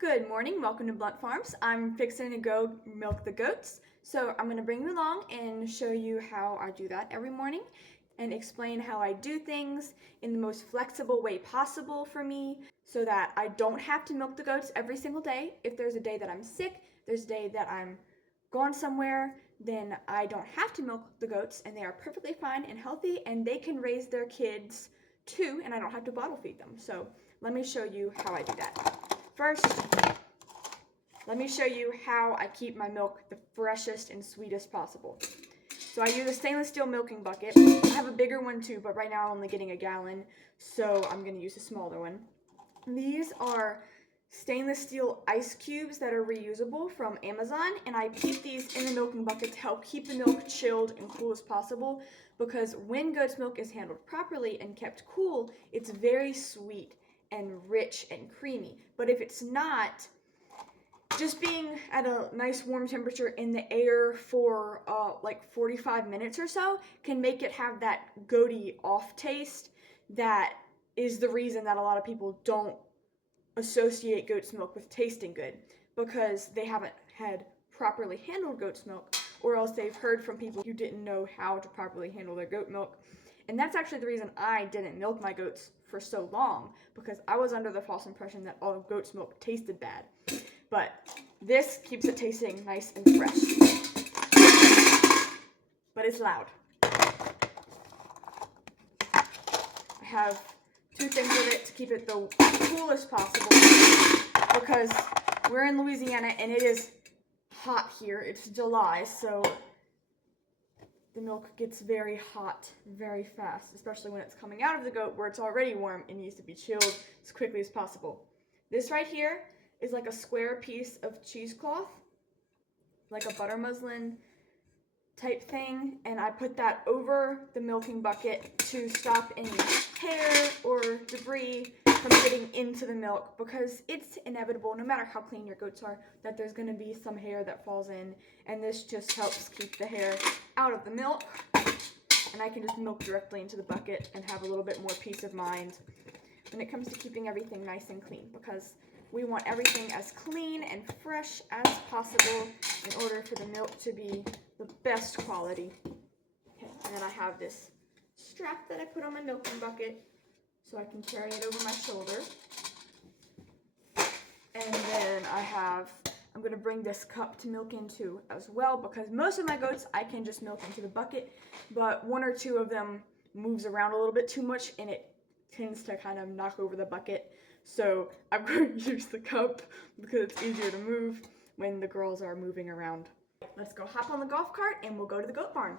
Good morning, welcome to Blunt Farms. I'm fixing to go milk the goats. So I'm gonna bring you along and show you how I do that every morning and explain how I do things in the most flexible way possible for me so that I don't have to milk the goats every single day. If there's a day that I'm sick, there's a day that I'm gone somewhere, then I don't have to milk the goats and they are perfectly fine and healthy and they can raise their kids too and I don't have to bottle feed them. So let me show you how I do that. First, let me show you how I keep my milk the freshest and sweetest possible. So I use a stainless steel milking bucket. I have a bigger one too, but right now I'm only getting a gallon, so I'm gonna use a smaller one. These are stainless steel ice cubes that are reusable from Amazon, and I keep these in the milking bucket to help keep the milk chilled and cool as possible, because when goat's milk is handled properly and kept cool, it's very sweet and rich and creamy. But if it's not, just being at a nice warm temperature in the air for like 45 minutes or so can make it have that goaty off taste that is the reason that a lot of people don't associate goat's milk with tasting good, because they haven't had properly handled goat's milk, or else they've heard from people who didn't know how to properly handle their goat milk. And that's actually the reason I didn't milk my goats for so long, because I was under the false impression that all goat's milk tasted bad. But this keeps it tasting nice and fresh. But it's loud. I have two things with it to keep it the coolest possible, because we're in Louisiana and it is hot here. It's July, so the milk gets very hot very fast, especially when it's coming out of the goat where it's already warm and needs to be chilled as quickly as possible. This right here is like a square piece of cheesecloth, like a butter muslin type thing, and I put that over the milking bucket to stop any hair or debris from getting into the milk, because it's inevitable, no matter how clean your goats are, that there's going to be some hair that falls in, and this just helps keep the hair out of the milk, and I can just milk directly into the bucket and have a little bit more peace of mind when it comes to keeping everything nice and clean, because we want everything as clean and fresh as possible in order for the milk to be the best quality. Okay, and then I have this strap that I put on my milking bucket so I can carry it over my shoulder. And then I'm going to bring this cup to milk into as well, because most of my goats I can just milk into the bucket, but one or two of them moves around a little bit too much and it tends to kind of knock over the bucket. So I'm going to use the cup because it's easier to move when the girls are moving around. Let's go hop on the golf cart and we'll go to the goat barn.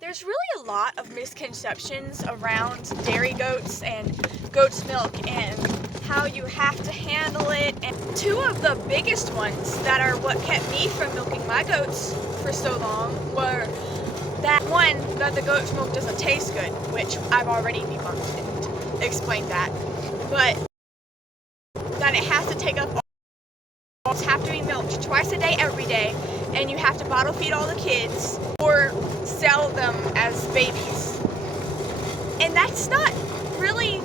There's really a lot of misconceptions around dairy goats and goat's milk and how you have to handle it. And two of the biggest ones that are what kept me from milking my goats for so long were that one, that the goat's milk doesn't taste good, which I've already debunked and explained that, but that it has to take up all, have to be milked twice a day every day, and you have to bottle feed all the kids or sell them as babies. And that's not really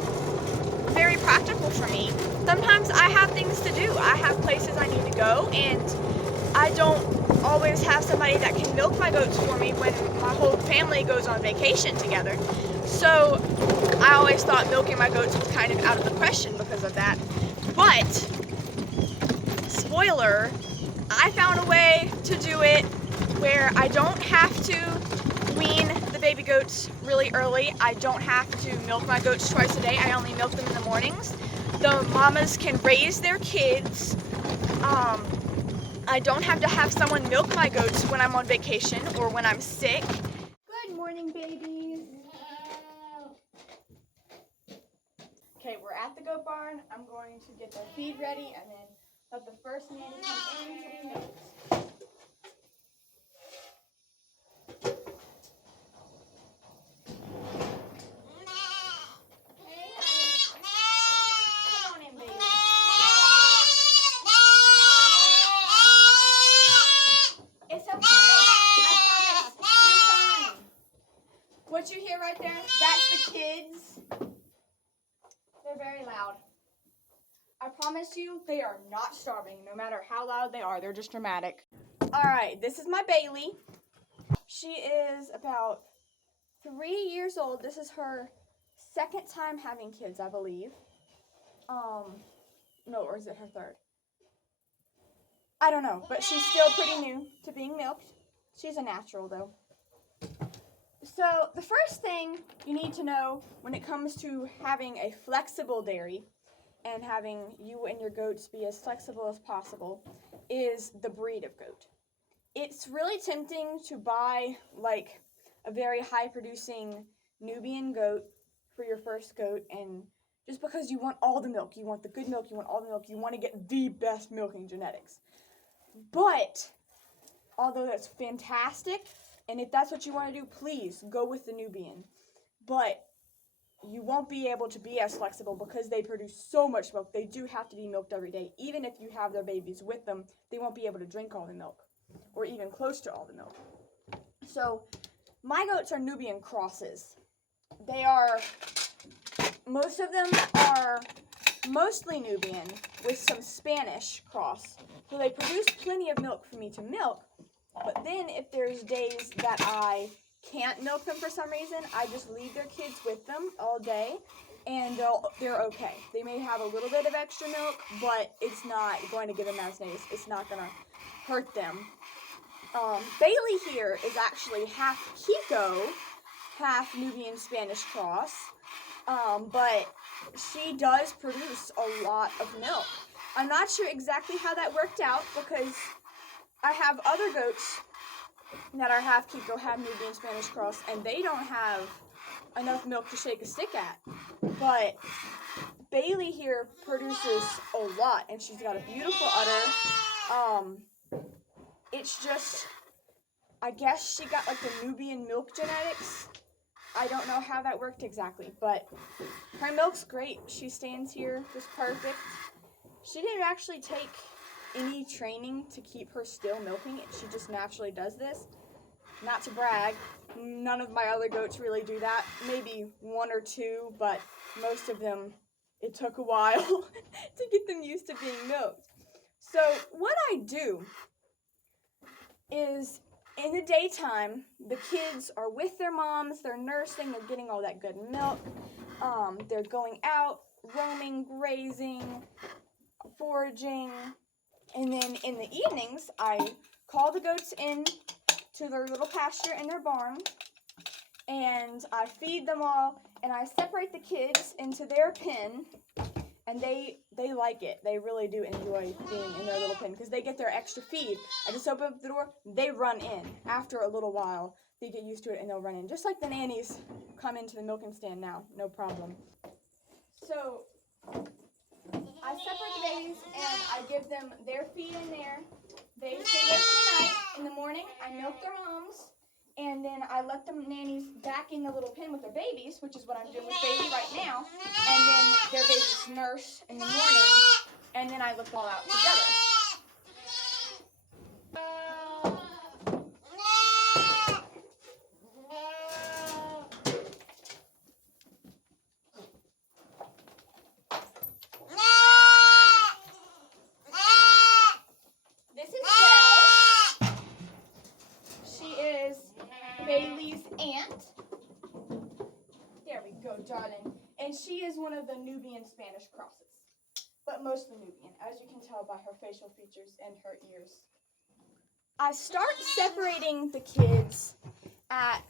very practical for me. Sometimes I have things to do. I have places I need to go, and I don't always have somebody that can milk my goats for me when my whole family goes on vacation together. So I always thought milking my goats was kind of out of the question because of that. But, spoiler, I found a way to do it where I don't have to wean the baby goats really early. I don't have to milk my goats twice a day. I only milk them in the mornings. The mamas can raise their kids. I don't have to have someone milk my goats when I'm on vacation or when I'm sick. Good morning, babies. Okay, we're at the goat barn. I'm going to get the feed ready and then let the first nanny come in to be milked. What you hear right there, that's the kids. They're very loud. I I promise you, they are not starving, no matter how loud they are. They're just dramatic. All right, this is my Bailey. She is about 3 years old. This is her second time having kids, I believe. No, or is it her third? I don't know, but she's still pretty new to being milked. She's a natural, though. So the first thing you need to know when it comes to having a flexible dairy and having you and your goats be as flexible as possible is the breed of goat. It's really tempting to buy like a very high producing Nubian goat for your first goat, and just because you want all the milk, you want the good milk, you want all the milk, you want to get the best milking genetics. But although that's fantastic, and if that's what you want to do, please go with the Nubian. But you won't be able to be as flexible because they produce so much milk. They do have to be milked every day. Even if you have their babies with them, they won't be able to drink all the milk or even close to all the milk. So my goats are Nubian crosses. Most of them are mostly Nubian with some Spanish cross. So they produce plenty of milk for me to milk. But then if there's days that I can't milk them for some reason, I just leave their kids with them all day, and they're okay. They may have a little bit of extra milk, but it's not going to give them as nice. It's not going to hurt them. Bailey here is actually half Kiko, half Nubian Spanish cross, but she does produce a lot of milk. I'm not sure exactly how that worked out because I have other goats that are half Kiko, half Nubian Spanish cross, and they don't have enough milk to shake a stick at. But Bailey here produces a lot, and she's got a beautiful udder. It's just, I guess she got like the Nubian milk genetics. I don't know how that worked exactly, but her milk's great. She stands here just perfect. She didn't actually take any training to keep her still milking. She just naturally does this. Not to brag, none of my other goats really do that. Maybe one or two, but most of them, it took a while to get them used to being milked. So what I do is in the daytime, the kids are with their moms, they're nursing, they're getting all that good milk. They're going out, roaming, grazing, foraging. And then in the evenings, I call the goats in to their little pasture in their barn, and I feed them all, and I separate the kids into their pen, and they like it. They really do enjoy being in their little pen because they get their extra feed. I just open up the door, they run in. After a little while, they get used to it and they'll run in. Just like the nannies come into the milking stand now, no problem. So I separate the babies and I give them their feed in there. They stay there for the night. In the morning, I milk their moms, and then I let the nannies back in the little pen with their babies, which is what I'm doing with Bailey right now. And then their babies nurse in the morning, and then I let them all out together. This is Belle. She is Bailey's aunt. There we go, darling. And she is one of the Nubian Spanish crosses, but mostly Nubian, as you can tell by her facial features and her ears. I start separating the kids at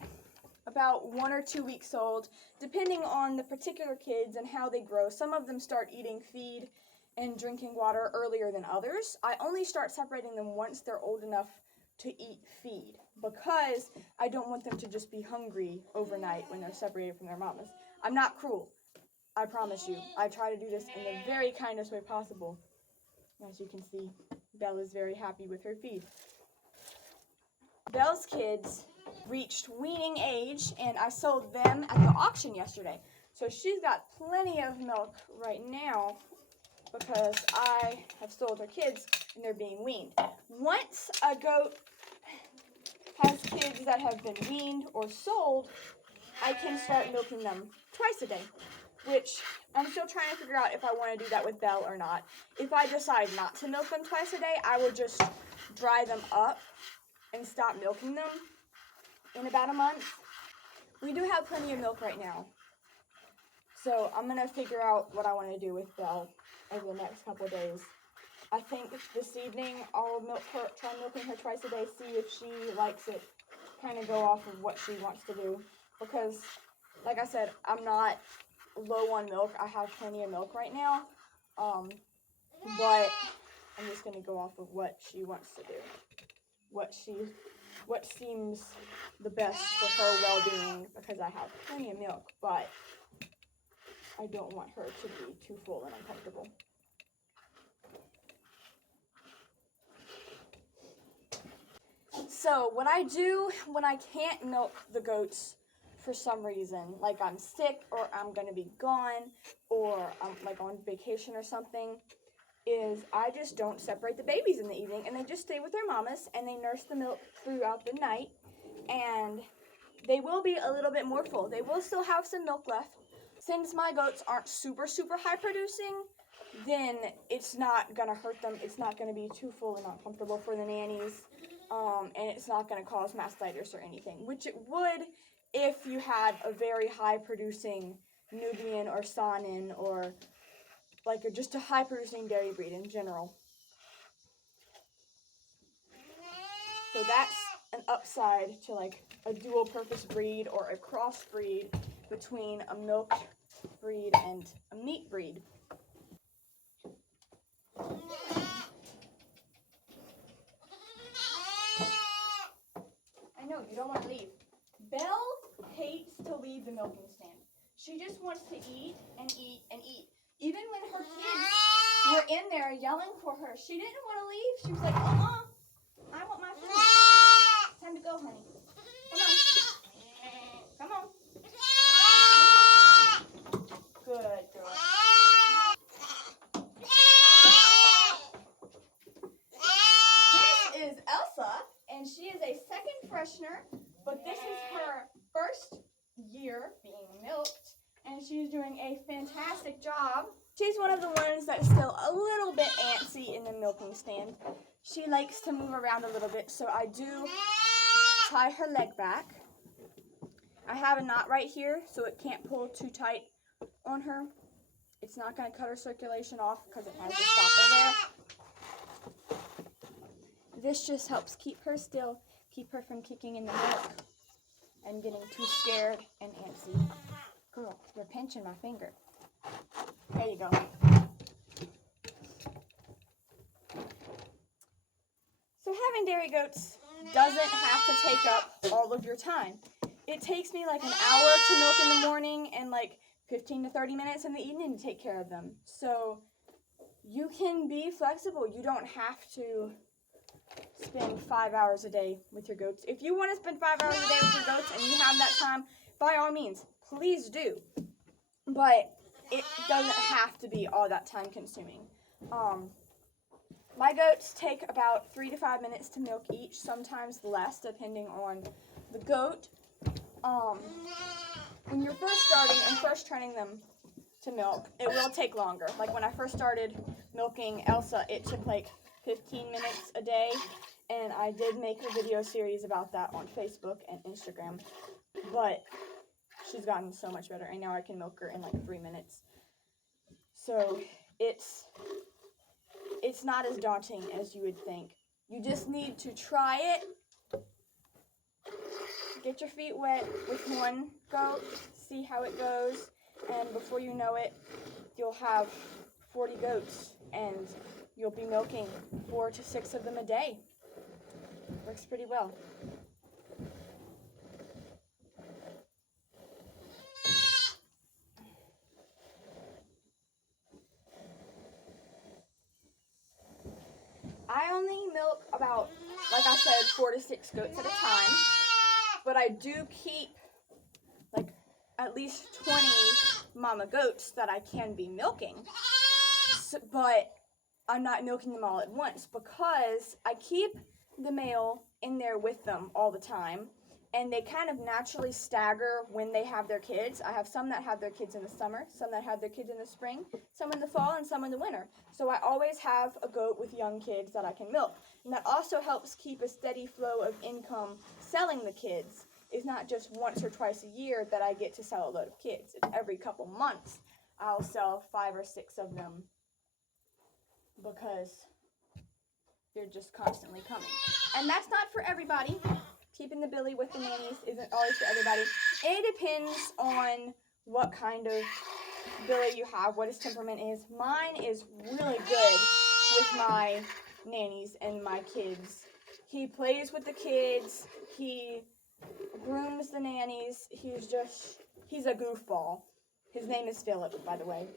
about 1 or 2 weeks old, depending on the particular kids and how they grow. Some of them start eating feed and drinking water earlier than others. I only start separating them once they're old enough to eat feed, because I don't want them to just be hungry overnight when they're separated from their mamas. I'm not cruel, I promise you. I try to do this in the very kindest way possible. As you can see, Belle is very happy with her feed. Belle's kids reached weaning age, and I sold them at the auction yesterday. So she's got plenty of milk right now because I have sold her kids and they're being weaned. Once a goat has kids that have been weaned or sold, I can start milking them twice a day, which I'm still trying to figure out if I want to do that with Belle or not. If I decide not to milk them twice a day, I will just dry them up and stop milking them in about a month. We do have plenty of milk right now. So I'm going to figure out what I want to do with Belle over the next couple of days. I think this evening I'll try milking her twice a day, see if she likes it, kind of go off of what she wants to do. Because, like I said, I'm not low on milk. I have plenty of milk right now. But I'm just going to go off of what she wants to do. What seems the best for her well-being, because I have plenty of milk, but I don't want her to be too full and uncomfortable. So what I do when I can't milk the goats for some reason, like I'm sick or I'm going to be gone or I'm like on vacation or something, is I just don't separate the babies in the evening, and they just stay with their mamas and they nurse the milk throughout the night, and they will be a little bit more full. They will still have some milk left. Since my goats aren't super high producing, then it's not going to hurt them. It's not going to be too full and uncomfortable for the nannies, and it's not going to cause mastitis or anything, which it would if you had a very high producing Nubian or Saanen or like just a high producing dairy breed in general. So that's an upside to like a dual purpose breed or a cross breed between a milk breed and a meat breed. I know, you don't want to leave. Belle hates to leave the milking stand. She just wants to eat and eat and eat. Even when her kids were in there yelling for her, she didn't want to leave. She was like, I want my food. It's time to go, honey. Come on. Good girl. This is Elsa, and she is a second freshener, but this is her first year being milked, and she's doing a fantastic job. She's one of the ones that's still a little bit antsy in the milking stand. She likes to move around a little bit, so I do tie her leg back. I have a knot right here, so it can't pull too tight on her. It's not going to cut her circulation off because it has the stopper there. This just helps keep her still, keep her from kicking in the milk and getting too scared and antsy. Girl, you're pinching my finger. There you go. So having dairy goats doesn't have to take up all of your time. It takes me like an hour to milk in the morning and like 15 to 30 minutes in the evening to take care of them. So you can be flexible. You don't have to spend 5 hours a day with your goats. If you want to spend 5 hours a day with your goats and you have that time, by all means, please do. But it doesn't have to be all that time consuming. My goats take about 3 to 5 minutes to milk each, sometimes less depending on the goat. When you're first starting and first training them to milk, it will take longer. Like when I first started milking Elsa, it took like 15 minutes a day, and I did make a video series about that on Facebook and Instagram, but she's gotten so much better, and now I can milk her in like 3 minutes. So it's not as daunting as you would think. You just need to try it. Get your feet wet with one goat, see how it goes, and before you know it, you'll have 40 goats, and you'll be milking 4 to 6 of them a day. Works pretty well. I only milk about, like I said, 4 to 6 goats at a time, but I do keep like at least 20 mama goats that I can be milking, but I'm not milking them all at once because I keep the male in there with them all the time, and they kind of naturally stagger when they have their kids. I have some that have their kids in the summer, some that have their kids in the spring, some in the fall, and some in the winter. So I always have a goat with young kids that I can milk. And that also helps keep a steady flow of income selling the kids. It's not just once or twice a year that I get to sell a load of kids. It's every couple months I'll sell 5 or 6 of them because they're just constantly coming. And that's not for everybody. Keeping the billy with the nannies isn't always for everybody. It depends on what kind of billy you have, what his temperament is. Mine is really good with my nannies and my kids. He plays with the kids. He grooms the nannies. He's a goofball. His name is Philip, by the way.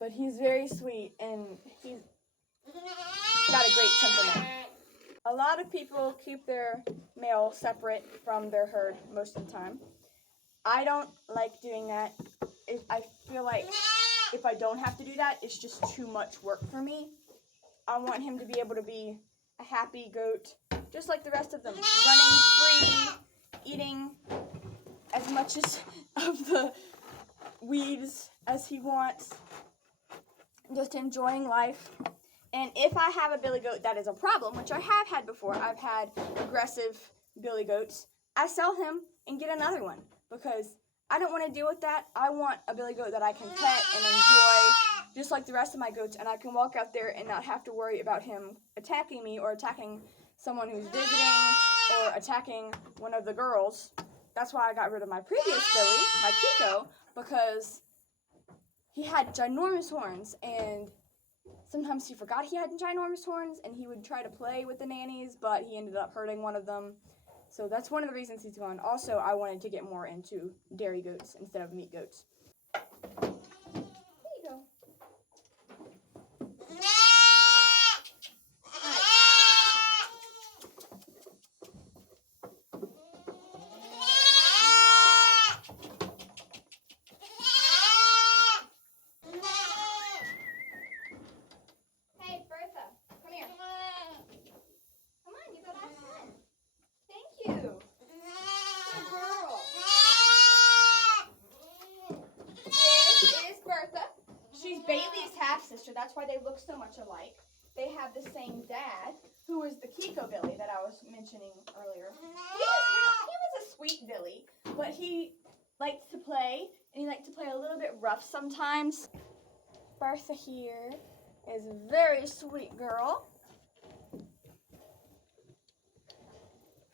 But he's very sweet and he's got a great temperament. A lot of people keep their male separate from their herd most of the time. I don't like doing that. I feel like if I don't have to do that, it's just too much work for me. I want him to be able to be a happy goat, just like the rest of them, running free, eating as much of the weeds as he wants, just enjoying life. And if I have a billy goat that is a problem, which I have had before, I've had aggressive billy goats, I sell him and get another one because I don't want to deal with that. I want a billy goat that I can pet and enjoy just like the rest of my goats, and I can walk out there and not have to worry about him attacking me or attacking someone who's visiting or attacking one of the girls. That's why I got rid of my previous billy, my Kiko, because he had ginormous horns, and sometimes he forgot he had ginormous horns, and he would try to play with the nannies, but he ended up hurting one of them. So that's one of the reasons he's gone. Also, I wanted to get more into dairy goats instead of meat goats. There you go. Hey, Bertha, come here. Come on, you go have fun. Thank you. Good girl. This is Bertha. She's Bailey's half-sister. That's why they look so much alike. They have the same dad, who was the Kiko Billy that I was mentioning earlier. He was a sweet Billy, but he liked to play, and he liked to play a little bit rough sometimes. Bertha here is a very sweet girl.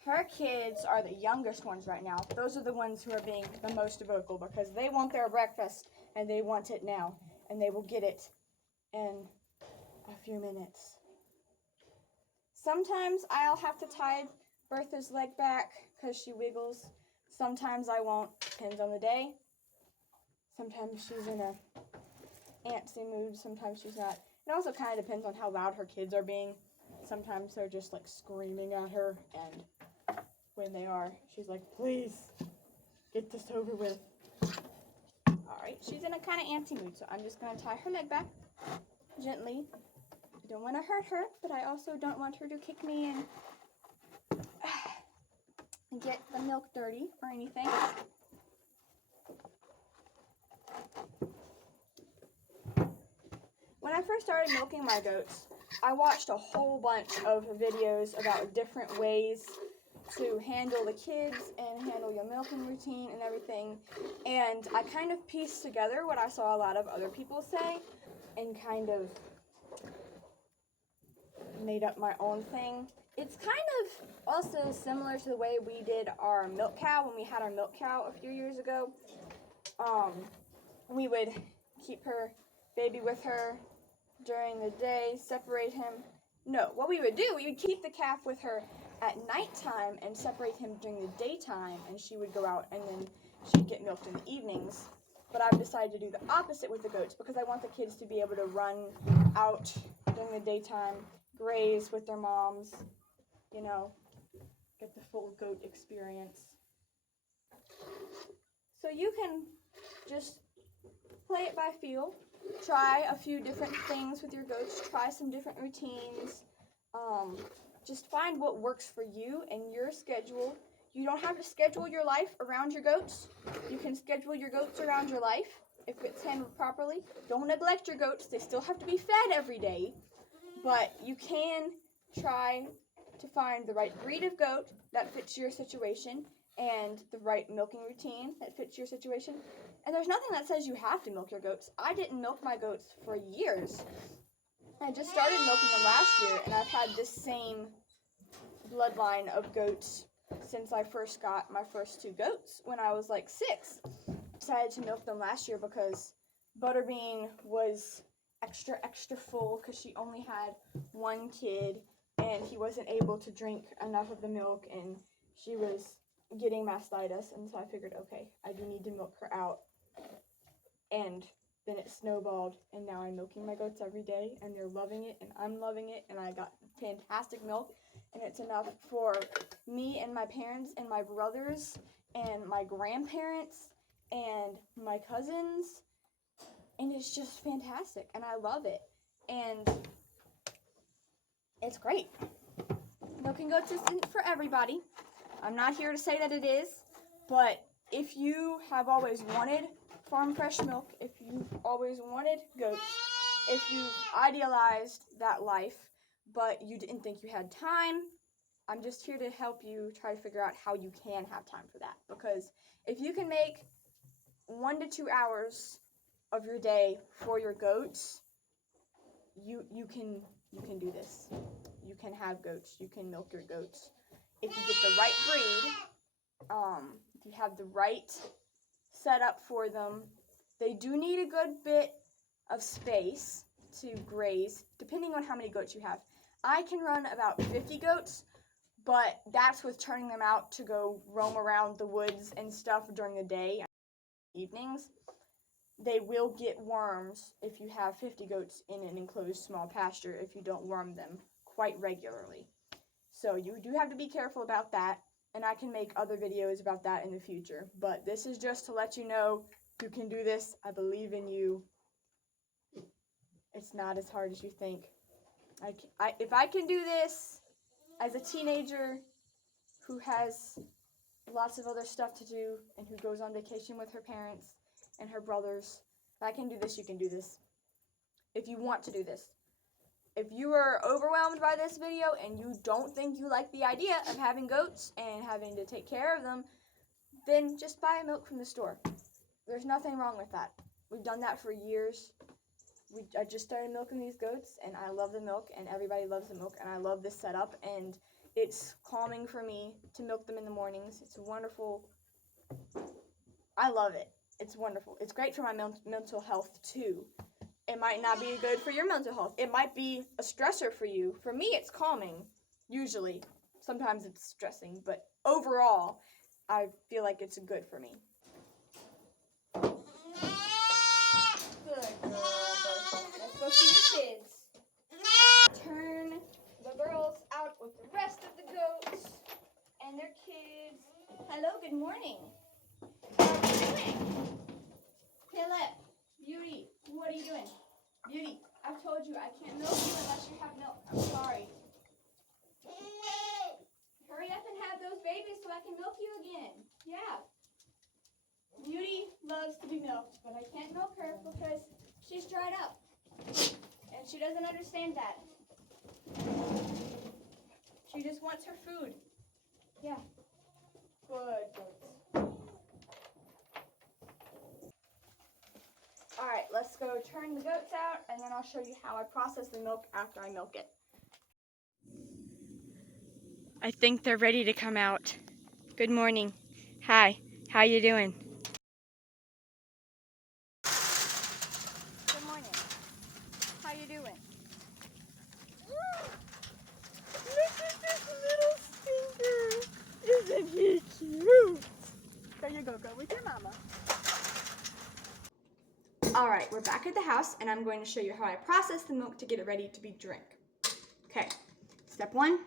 Her kids are the youngest ones right now. Those are the ones who are being the most vocal because they want their breakfast and they want it now, and they will get it in a few minutes. Sometimes I'll have to tie Bertha's leg back because she wiggles. Sometimes I won't. Depends on the day. Sometimes she's in a antsy mood. Sometimes she's not. It also kind of depends on how loud her kids are being. Sometimes they're just like screaming at her, and when they are, she's like, please, get this over with. Alright, she's in a kind of antsy mood, so I'm just going to tie her leg back gently. I don't want to hurt her, but I also don't want her to kick me and get the milk dirty or anything. When I first started milking my goats, I watched a whole bunch of videos about different ways to handle the kids and handle your milking routine and everything. And I kind of pieced together what I saw a lot of other people say and kind of made up my own thing. It's kind of also similar to the way we did our milk cow when we had our milk cow a few years ago. We would keep her baby with her during the day, separate him. No, what we would do, we would keep the calf with her at nighttime and separate him during the daytime, and she would go out and then she'd get milked in the evenings. But I've decided to do the opposite with the goats because I want the kids to be able to run out during the daytime, graze with their moms, you know, get the full goat experience. So you can just play it by feel. Try a few different things with your goats. Try some different routines. Just find what works for you and your schedule, You don't have to schedule your life around your goats. You can schedule your goats around your life if it's handled properly. Don't neglect your goats. They still have to be fed every day. But you can try to find the right breed of goat that fits your situation and the right milking routine that fits your situation. And there's nothing that says you have to milk your goats. I didn't milk my goats for years. I just started milking them last year, and I've had this same bloodline of goats since I first got my first 2 goats when I was like 6. I decided to milk them last year because Butterbean was extra full because she only had 1 kid and he wasn't able to drink enough of the milk, and she was getting mastitis, and so I figured, okay, I do need to milk her out. And then it snowballed, and now I'm milking my goats every day, and they're loving it, and I'm loving it, and I got fantastic milk, and it's enough for me and my parents and my brothers and my grandparents and my cousins, and it's just fantastic, and I love it, and it's great. Milking goats isn't for everybody. I'm not here to say that it is, but if you have always wanted farm fresh milk, if you've always wanted goats, if you've idealized that life, but you didn't think you had time, I'm just here to help you try to figure out how you can have time for that. Because if you can make 1 to 2 hours of your day for your goats, you can do this. You can have goats. You can milk your goats. If you get the right breed, if you have the right setup for them, they do need a good bit of space to graze, depending on how many goats you have. I can run about 50 goats, but that's with turning them out to go roam around the woods and stuff during the day and evenings. They will get worms if you have 50 goats in an enclosed small pasture if you don't worm them quite regularly. So you do have to be careful about that, and I can make other videos about that in the future. But this is just to let you know you can do this. I believe in you. It's not as hard as you think. If I can do this as a teenager who has lots of other stuff to do and who goes on vacation with her parents and her brothers, if I can do this, you can do this. If you want to do this. If you are overwhelmed by this video and you don't think you like the idea of having goats and having to take care of them, then just buy milk from the store. There's nothing wrong with that. We've done that for years. I just started milking these goats, and I love the milk, and everybody loves the milk, and I love this setup, and it's calming for me to milk them in the mornings. It's wonderful. I love it. It's wonderful. It's great for my mental health, too. It might not be good for your mental health. It might be a stressor for you. For me, it's calming, usually. Sometimes it's stressing, but overall, I feel like it's good for me. Good girl, Bertha. Let's go see your kids. Turn the girls out with the rest of the goats and their kids. Hello, good morning. What are you doing? Philip, Beauty, what are you doing? Beauty, I've told you I can't milk you unless you have milk. I'm sorry. Hurry up and have those babies so I can milk you again. Yeah. Beauty loves to be milked, but I can't milk her because she's dried up. And she doesn't understand that. She just wants her food. Yeah. Good. Alright, let's go turn the goats out, and then I'll show you how I process the milk after I milk it. I think they're ready to come out. Good morning. Hi, how you doing? Good morning. How you doing? Look at this little stinker. Isn't he cute? There you go with your mama. Alright, we're back at the house, and I'm going to show you how I process the milk to get it ready to be drink. Okay, step 1,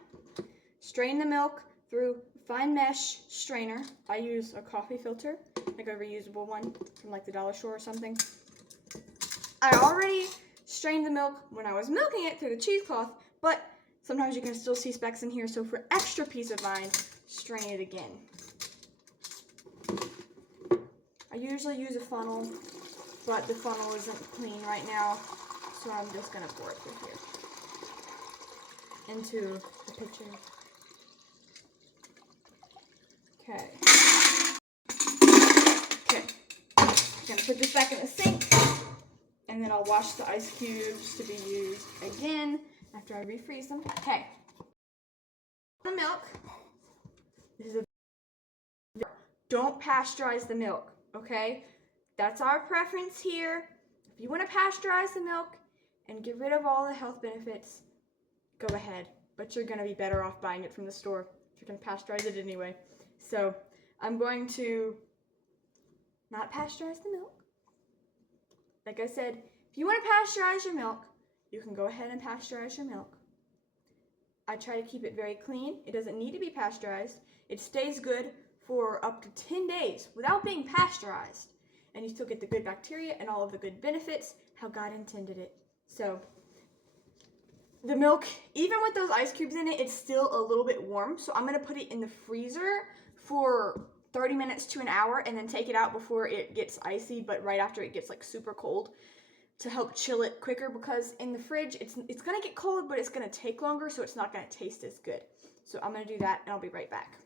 strain the milk through fine mesh strainer. I use a coffee filter, like a reusable one from like the Dollar Store or something. I already strained the milk when I was milking it through the cheesecloth, but sometimes you can still see specks in here, so for extra peace of mind, strain it again. I usually use a funnel, but the funnel isn't clean right now, so I'm just gonna pour it through here into the pitcher. Okay. Okay. I'm gonna put this back in the sink, and then I'll wash the ice cubes to be used again after I refreeze them. Okay. The milk. This is don't pasteurize the milk, okay? That's our preference here. If you want to pasteurize the milk and get rid of all the health benefits, go ahead. But you're going to be better off buying it from the store if you're going to pasteurize it anyway. So I'm going to not pasteurize the milk. Like I said, if you want to pasteurize your milk, you can go ahead and pasteurize your milk. I try to keep it very clean. It doesn't need to be pasteurized. It stays good for up to 10 days without being pasteurized. And you still get the good bacteria and all of the good benefits, how God intended it. So the milk, even with those ice cubes in it, it's still a little bit warm. So I'm gonna put it in the freezer for 30 minutes to an hour and then take it out before it gets icy, but right after it gets like super cold, to help chill it quicker, because in the fridge it's gonna get cold, but it's gonna take longer, so it's not gonna taste as good. So I'm gonna do that and I'll be right back.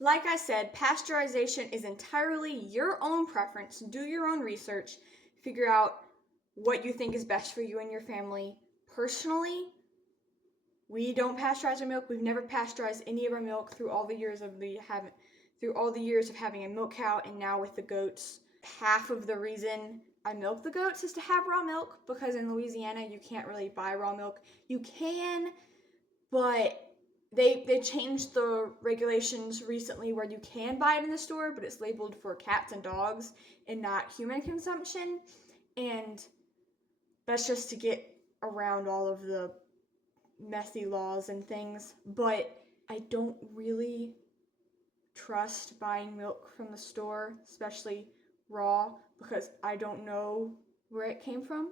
Like I said, pasteurization is entirely your own preference. Do your own research, figure out what you think is best for you and your family. Personally, we don't pasteurize our milk. We've never pasteurized any of our milk through all the years of having a milk cow, and now with the goats. Half of the reason I milk the goats is to have raw milk, because in Louisiana you can't really buy raw milk. You can, but they changed the regulations recently where you can buy it in the store, but it's labeled for cats and dogs and not human consumption. And that's just to get around all of the messy laws and things. But I don't really trust buying milk from the store, especially raw, because I don't know where it came from.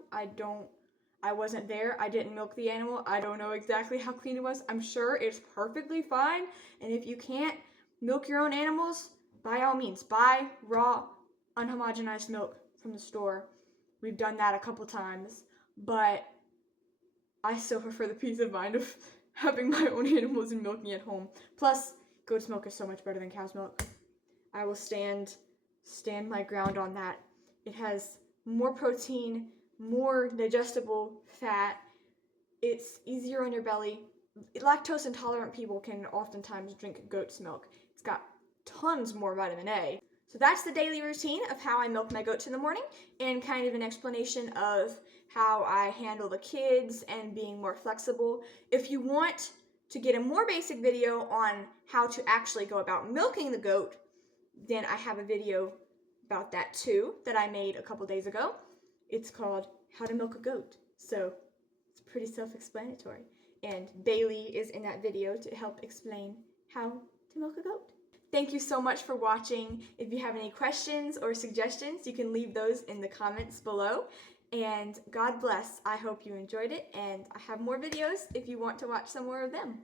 I wasn't there. I didn't milk the animal. I don't know exactly how clean it was. I'm sure it's perfectly fine. And if you can't milk your own animals, by all means, buy raw, unhomogenized milk from the store. We've done that a couple times, but I still prefer the peace of mind of having my own animals and milking at home. Plus, goat's milk is so much better than cow's milk. I will stand my ground on that. It has more protein, more digestible fat. It's easier on your belly. Lactose intolerant people can oftentimes drink goat's milk. It's got tons more vitamin A. So that's the daily routine of how I milk my goats in the morning, and kind of an explanation of how I handle the kids and being more flexible. If you want to get a more basic video on how to actually go about milking the goat, then I have a video about that too that I made a couple days ago. It's called How to Milk a Goat. So it's pretty self-explanatory. And Bailey is in that video to help explain how to milk a goat. Thank you so much for watching. If you have any questions or suggestions, you can leave those in the comments below. And God bless. I hope you enjoyed it, and I have more videos if you want to watch some more of them.